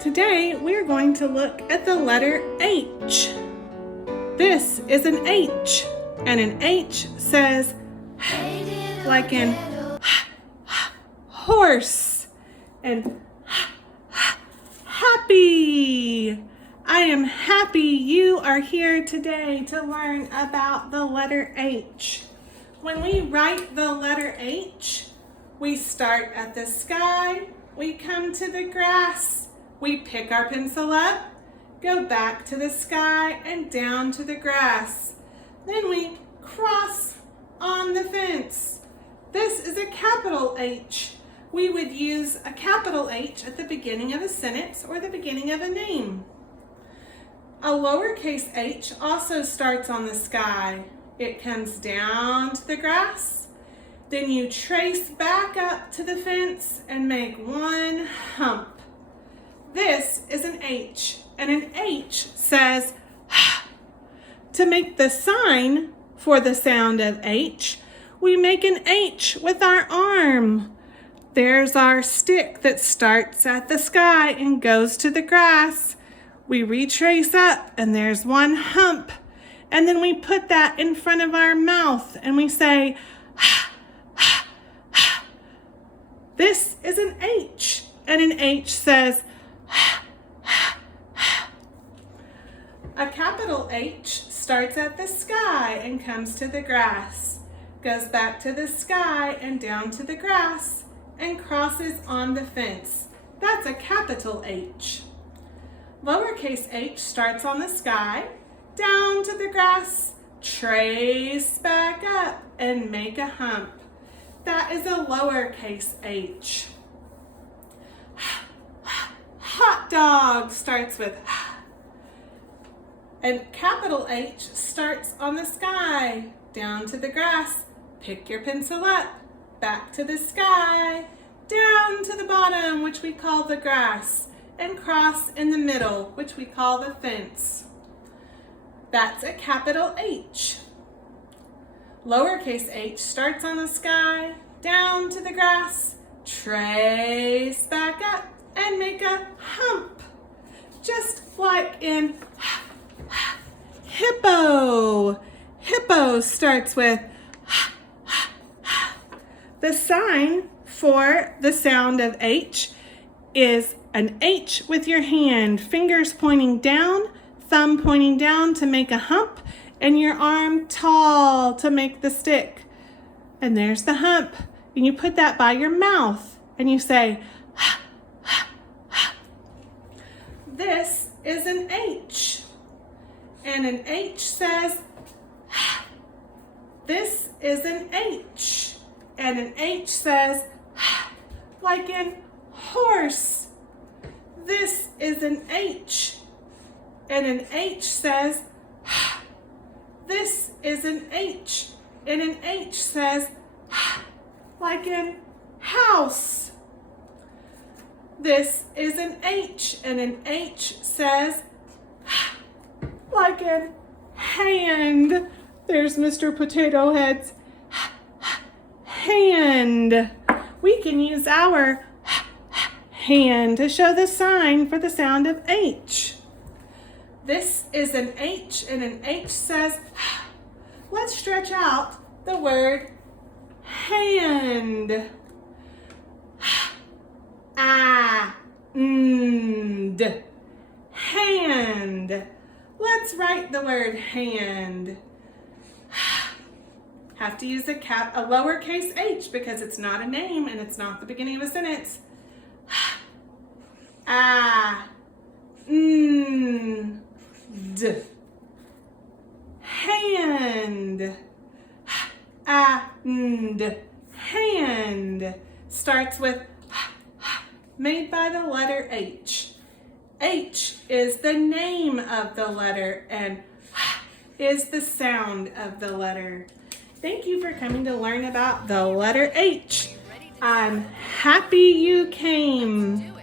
Today we're going to look at the letter H. This is an H, and an H says like in horse and happy. I am happy you are here today to learn about the letter H. When we write the letter H, we start at the sky, we come to the grass, we pick our pencil up, go back to the sky and down to the grass. Then we cross on the fence. This is a capital H. We would use a capital H at the beginning of a sentence or the beginning of a name. A lowercase h also starts on the sky. It comes down to the grass. Then you trace back up to the fence and make one hump. This is an H, and an H says to make the sign for the sound of H, we make an H with our arm. There's our stick that starts at the sky and goes to the grass. We retrace up and there's one hump. And then we put that in front of our mouth and we say, this is an H. And an H says, a capital H starts at the sky and comes to the grass, goes back to the sky and down to the grass, and crosses on the fence. That's a capital H. Lowercase h starts on the sky, down to the grass, trace back up, and make a hump. That is a lowercase h. Hot dog starts with and capital H starts on the sky, down to the grass, pick your pencil up, back to the sky, down to the bottom, which we call the grass, and cross in the middle, which we call the fence. That's a capital H. Lowercase h starts on the sky, down to the grass, trace back up, and make a hump, just like in hippo. Hippo starts with the sign for the sound of H is an H with your hand, fingers pointing down, thumb pointing down to make a hump, and your arm tall to make the stick. And there's the hump. And you put that by your mouth and you say, this is an H. And an H says, this is an H. And an H says, like in horse. This is an H. And an H says, this is an H. And an H says, like in house. This is an H. And an H says, like in hand. There's Mr. Potato Head's hand. We can use our hand to show the sign for the sound of H. This is an H, and an H says, let's stretch out the word hand. And. Hand. Let's write the word hand. Have to use a lowercase h because it's not a name and it's not the beginning of a sentence. And. Hand. And. Hand. Starts with made by the letter H. H is the name of the letter and is the sound of the letter. Thank you for coming to learn about the letter H. I'm happy you came.